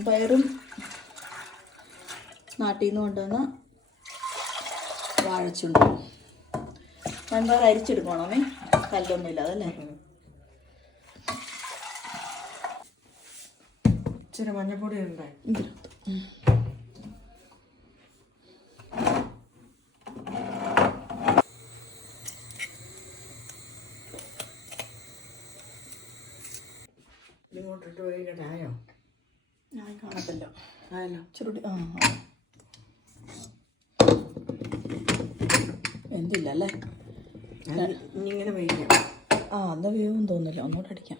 വൻപയറും നാട്ടിൽ നിന്ന് കൊണ്ടുവന്ന വാഴച്ചുണ്ടും. വൻപയർ അരിച്ചെടുക്കണമേ. കല്ലൊന്നുമില്ല അതല്ലേ? അല്ലേ ഇച്ചിരി മഞ്ഞപ്പൊടി ഉണ്ടേ ഇതിനകത്ത് ഉം. ഇങ്ങോട്ടിട്ട് വൈകിട്ട് ആയോ? ഞാൻ കാണത്തില്ല ആയല്ലോ. ചുരുട്ടി ആ. വെന്തില്ല അല്ലേ ഇനിങ്ങനെ വൈകിക്കാം ആ അന്ന് വേവും തോന്നില്ല ഒന്നുകൂടെ അടിക്കാം.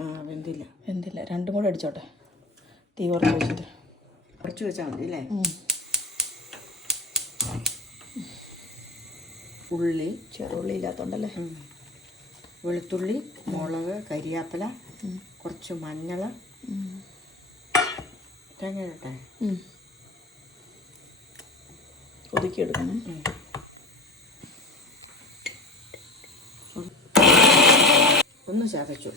ആ വെന്തില്ല. വെന്തില്ല. രണ്ടും കൂടെ അടിച്ചോട്ടെ. തീ കുറച്ച് വെച്ചിട്ട്. കുറച്ച് വെച്ചാൽ മതി അല്ലേ. ഉള്ളി. ചെറുള്ളി ഇല്ലാത്തോണ്ടല്ലേ വെളുത്തുള്ളി മുളക് കരിയാപ്പില കുറച്ച് മഞ്ഞൾ. തേങ്ങ ഇടട്ടെ. ഒതുക്കി എടുക്കണം ഒന്ന് ചതച്ചു.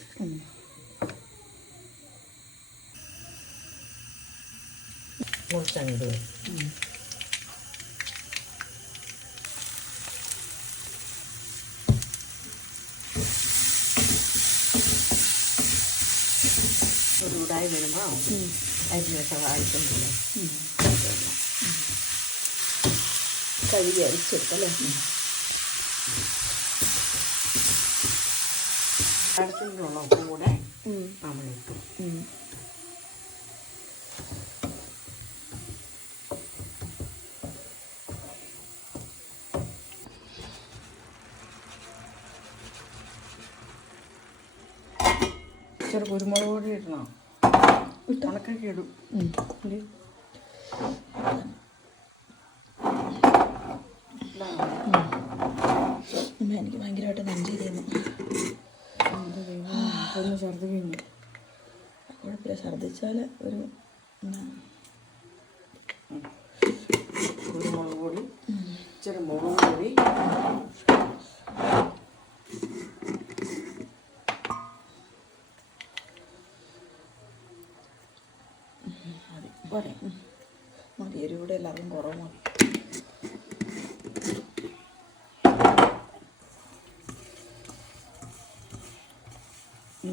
ഒരു ചൂടായി വരുമ്പോൾ അരിഞ്ഞൊക്കെ വായിക്കുന്നില്ലേ കഴുകി അരിച്ചെടുത്തല്ലേ അടുത്തുള്ള കൂടെ നമ്മളിട്ടു. ചെറു കുരുമുളക് പൊടി ഇടണോ? ഉണക്കൊക്കെ ഇടും. അമ്മ എനിക്ക് ഭയങ്കരമായിട്ട് നെഞ്ച് ചെയ്യുന്നു ഛർദ്ദിക്കുന്നു കുഴപ്പമില്ല. ഛർദിച്ചാൽ ഒരു കുരുമുളക് പൊടി ഇച്ചിരി മുളക് പൊടി മതി പോരെ. മതി എരിവിടെ എല്ലാവർക്കും കുറവ് മതി.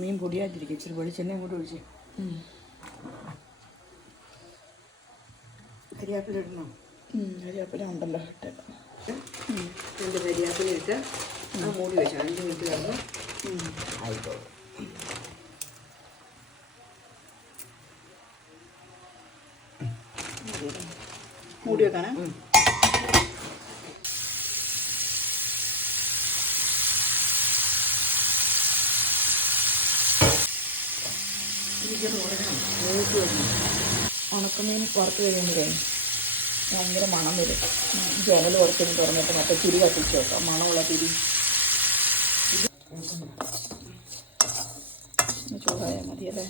മീൻ പൊടിയായിട്ടിരിക്കും ഇച്ചിരി വെളിച്ചെണ്ണയും കൂടി ഒഴിച്ച്. കരിയാപ്പില ഇടണം? കരിയാപ്പില ഉണ്ടല്ലോ. ഇട്ടേക്കാം രണ്ട് കരിയാപ്പില ഇട്ട് ആ മൂടി വെച്ചു. അഞ്ച് മിനിറ്റ് കഴിഞ്ഞ്. ആയിക്കോളും മൂടി വെക്കാനാ മൂത്ത് വരണം ഉണക്കമീൻ പുറത്ത് കഴിയുമ്പോഴേ ഭയങ്കര മണം വരും. ജനൽ പുറത്തു തുറന്നിട്ട് മറ്റേ തിരി കത്തിച്ച് വെക്കാം. മണമുള്ള തിരി. ചൂടായാൽ മതിയല്ലേ?